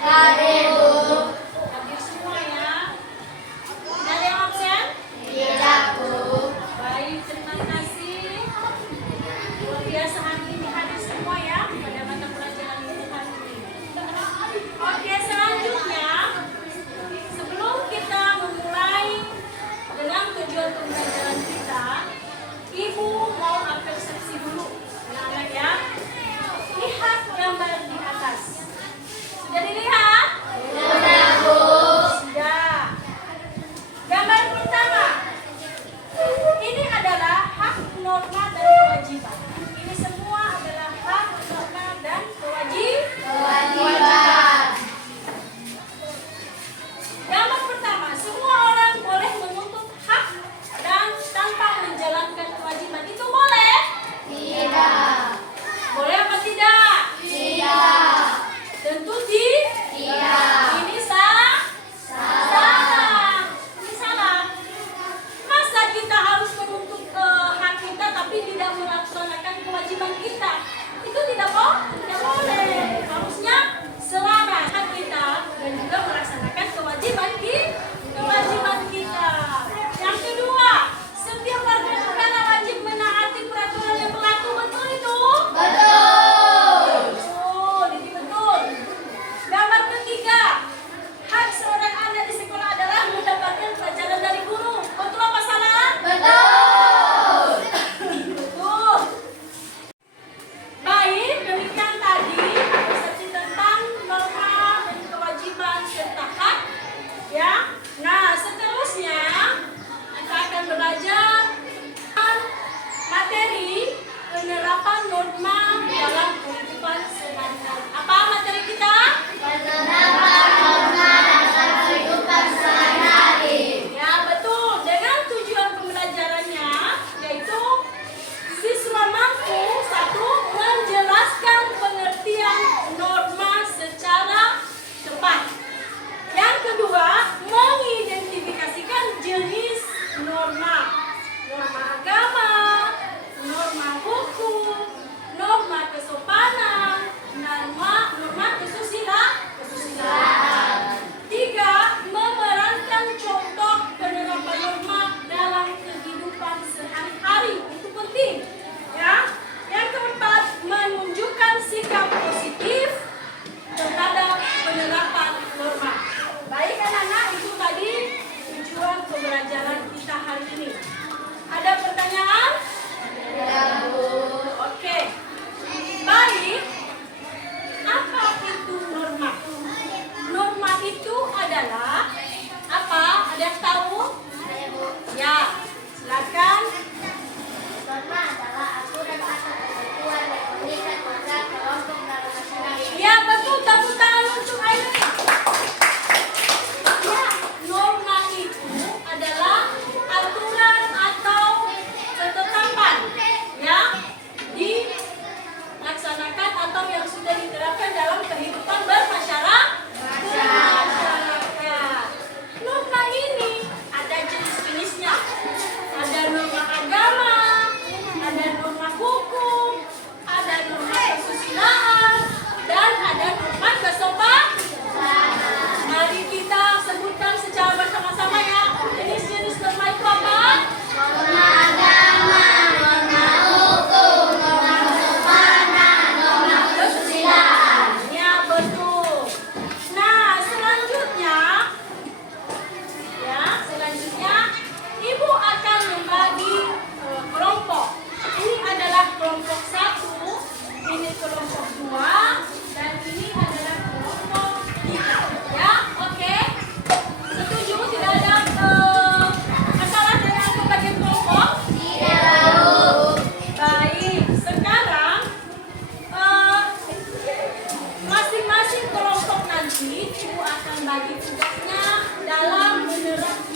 Hadir, Bu. Hadir semua ya. Tidak ada yang absen? Tidak, Bu. Baik, terima kasih. Luar biasa hari ini hadir semua ya pada mata pelajaran ini hari ini. Oke, selanjutnya sebelum kita memulai dengan tujuan pembelajaran kita, Ibu mau apresiasi dulu anak-anak ya. Lihat gambar di atas. Sudah dilihat? Sudah, Bu. Sudah. Gambar pertama. Ini adalah hak, norma, dan kewajiban. Ini semua adalah hak, norma, dan Kewajiban. Gambar pertama, semua orang boleh menuntut hak dan tanpa menjalankan kewajiban. Itu boleh? Tidak. Boleh apa tidak? Tidak. Tentu Tidak. Ini salah? Salah. Ini salah. Masa kita harus menuntut hak kita tapi tidak melaksanakan kewajiban kita? Itu tidak boleh. Harusnya selama hak kita dan juga melaksanakan kewajiban kita. Yang kedua, setiap warga negara wajib menaati peraturan yang berlaku. Betul itu? Betul. Betul, ini betul. Gambar ketiga, hak seorang anak di sekolah adalah mendapatkan pelajaran dari guru. Betul apa salah? Betul. Betul. Baik, demikian tadi persepsi tentang norma dan kewajiban serta hak. Ya. Nah, seterusnya kita akan belajar materi penerapan norma dalam kehidupan sehari-hari. Apa materi kita? Penerapan norma dalam kehidupan sehari-hari. Ya, betul. Dengan tujuan pembelajarannya yaitu siswa mampu satu, menjelaskan pengertian norma secara tepat. Yang kedua, mengidentifikasikan jenis norma. Norma agama, norma hukum, norma kesopanan, norma kesusilaan. Tiga, memerankan contoh penerapan norma dalam kehidupan sehari-hari. Itu penting. Ya. Yang keempat, menunjukkan sikap positif terhadap penerapan norma. Baik anak-anak, itu tadi tujuan pembelajaran kita hari ini. Ada pertanyaan? Tidak, Bu. Oke. Baik. Apa itu norma? Norma itu adalah apa? Ada yang tahu? Ya, silakan. Norma adalah aturan atau ketentuan yang mengikat pada kelompok dalam masyarakat. Ya, betul. Tepuk tangan untuk Aileen. Ya, norma itu adalah aturan atau ketetapan ya dilaksanakan atau yang sudah diterapkan dalam kehidupan bermasyarakat. Norma ini ada jenis-jenisnya. Ada norma agama, ada norma hukum, ada norma kesusilaan, dan ada norma kesopanan. Mari kita sebutkan secara bersama-sama ya. Jenis-jenis norma itu apa? Norma agama, norma hukum, norma kesopanan, norma kesusilaan. Ya, betul. Nah, selanjutnya Ibu akan membagi kelompok. Ini adalah kelompok 1, ini kelompok 2, dan ini adalah kelompok 3. Ya, oke? Setuju? Tidak ada masalah dengan pembagian kelompok? Tidak, Bu. Baik, sekarang masing-masing kelompok nanti Ibu akan bagi tugasnya dalam menerapkan